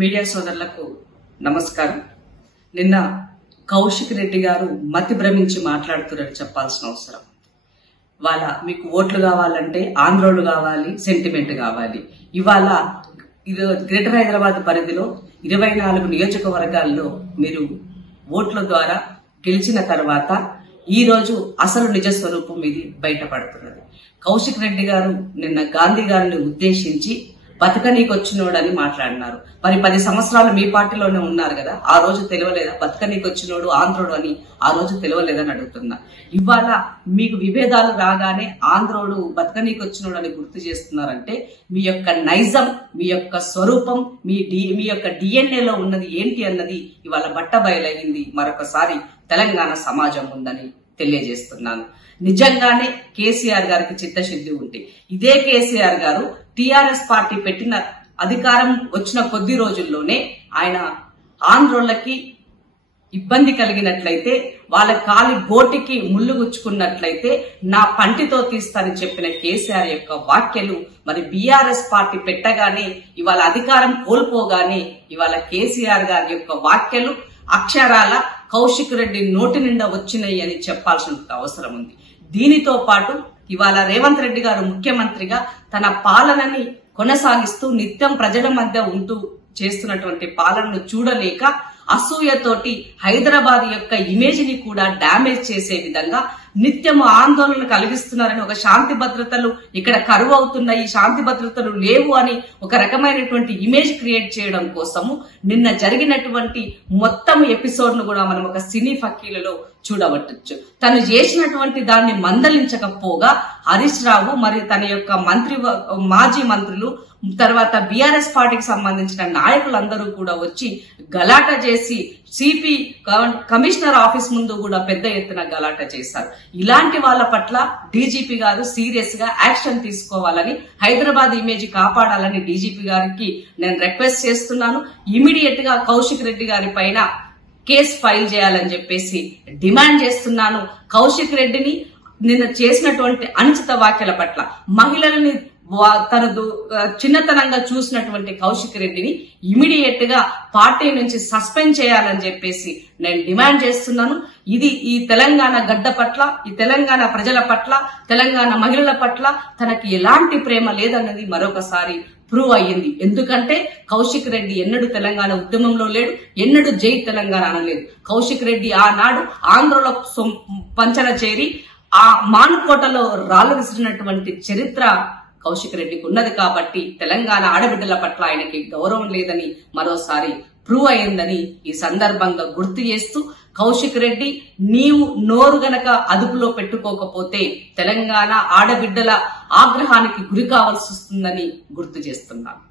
Media సోదరులకు నమస్కారం. నిన్న కౌశిక్ రెడ్డి గారు మతి భ్రమించి మాట్లాడుతున్నారని చెప్పాల్సిన అవసరం. వాళ్ళ మీకు ఓట్లు కావాలంటే ఆంధ్రోలు కావాలి, సెంటిమెంట్ కావాలి. ఇవాళ ఇది గ్రేటర్ హైదరాబాద్ పరిధిలో 24 నియోజకవర్గాల్లో మీరు ఓట్ల ద్వారా గెలిచిన తర్వాత ఈ రోజు అసలు నిజ స్వరూపం ఇది బయటపడుతున్నది. కౌశిక్ రెడ్డి గారు నిన్న గాంధీ గారిని ఉద్దేశించి బతకనీకొచ్చినోడని మాట్లాడినారు. మరి 10 సంవత్సరాలు మీ పార్టీలోనే ఉన్నారు కదా, ఆ రోజు తెలియలేదా బతకనీకొచ్చినోడు ఆంధ్రోడు అని? ఆ రోజు తెలియలేదని అడుగుతున్నా. ఇవాళ మీకు విభేదాలు రాగానే ఆంధ్రోడు బతకనీకొచ్చినోడు అని గుర్తు చేస్తున్నారంటే మీ యొక్క నైజం, మీ యొక్క స్వరూపం, మీ యొక్క డిఎన్ఏలో ఉన్నది ఏంటి అన్నది ఇవాళ బట్టబయలైంది. మరొకసారి తెలంగాణ సమాజం ఉందని తెలియజేస్తున్నాను. నిజంగానే కేసీఆర్ గారికి చిత్తశుద్ధి ఉంటే ఇదే కేసీఆర్ గారు టీఆర్ఎస్ పార్టీ పెట్టిన అధికారం వచ్చిన కొద్ది రోజుల్లోనే ఆయన ఆంధ్రోళ్ళకి ఇబ్బంది కలిగినట్లయితే, వాళ్ళ కాలి గోటికి ముళ్ళు గుచ్చుకున్నట్లయితే నా పంటితో తీస్తానని చెప్పిన కేసీఆర్ యొక్క వ్యాఖ్యలు మరి బీఆర్ఎస్ పార్టీ పెట్టగానే ఇవాళ అధికారం కోల్పోగానే ఇవాళ కేసీఆర్ గారి యొక్క వ్యాఖ్యలు అక్షరాల కౌశిక్ రెడ్డి నోటి నిండా వచ్చినాయి అని చెప్పాల్సిన అవసరం ఉంది. దీనితో పాటు ఇవాళ రేవంత్ రెడ్డి గారు ముఖ్యమంత్రిగా తన పాలనని కొనసాగిస్తూ నిత్యం ప్రజల మధ్య ఉంటూ చేస్తున్నటువంటి పాలనను చూడలేక అసూయతోటి హైదరాబాద్ యొక్క ఇమేజ్ ని కూడా డ్యామేజ్ చేసే విధంగా నిత్యము ఆందోళన కలిగిస్తున్నారని, ఒక శాంతి భద్రతలు ఇక్కడ కరువు అవుతున్నాయి, శాంతి భద్రతలు లేవు అని ఒక రకమైనటువంటి ఇమేజ్ క్రియేట్ చేయడం కోసము నిన్న జరిగినటువంటి మొత్తం ఎపిసోడ్ ను కూడా మనం ఒక సినీ ఫకీలలో చూడవచ్చు. తను చేసినటువంటి దాన్ని మందలించకపోగా హరీష్ రావు మరి తన యొక్క మాజీ మంత్రులు తర్వాత బీఆర్ఎస్ పార్టీకి సంబంధించిన నాయకులందరూ కూడా వచ్చి గలాట చేసి సిపి కమిషనర్ ఆఫీస్ ముందు కూడా పెద్ద ఎత్తున గలాట చేశారు. ఇలాంటి వాళ్ళ పట్ల డీజీపీ గారు సీరియస్ గా యాక్షన్ తీసుకోవాలని, హైదరాబాద్ ఇమేజ్ కాపాడాలని డీజీపీ గారికి నేను రిక్వెస్ట్ చేస్తున్నాను. ఇమీడియట్ గా కౌశిక్ రెడ్డి గారి పైన కేసు ఫైల్ చేయాలని చెప్పేసి డిమాండ్ చేస్తున్నాను. కౌశిక్ రెడ్డిని నిన్న చేసినటువంటి అనుచిత వ్యాఖ్యల పట్ల మహిళలని తనదు చిన్నతనంగా చూసినటువంటి కౌశిక్ రెడ్డిని ఇమీడియట్ గా పార్టీ నుంచి సస్పెండ్ చేయాలని చెప్పేసి నేను డిమాండ్ చేస్తున్నాను. ఇది ఈ తెలంగాణ గడ్డ పట్ల, ఈ తెలంగాణ ప్రజల పట్ల, తెలంగాణ మహిళల పట్ల తనకి ఎలాంటి ప్రేమ లేదన్నది మరొకసారి ప్రూవ్ అయ్యింది. ఎందుకంటే కౌశిక్ రెడ్డి ఎన్నడూ తెలంగాణ ఉద్యమంలో లేడు, ఎన్నడూ జై తెలంగాణ అనలేదు. కౌశిక్ రెడ్డి ఆనాడు ఆంధ్రలో పంచన చేరి ఆ మానుకోటలో రాళ్లు విసిరినటువంటి చరిత్ర కౌశిక్ రెడ్డికి ఉన్నది. కాబట్టి తెలంగాణ ఆడబిడ్డల పట్ల ఆయనకి గౌరవం లేదని మరోసారి ప్రూవ్ అయిందని ఈ సందర్భంగా గుర్తు చేస్తూ, కౌశిక్ రెడ్డి నీవు నోరు గనక అదుపులో పెట్టుకోకపోతే తెలంగాణ ఆడబిడ్డల ఆగ్రహానికి గురి కావాల్సి వస్తుందని గుర్తు చేస్తున్నాను.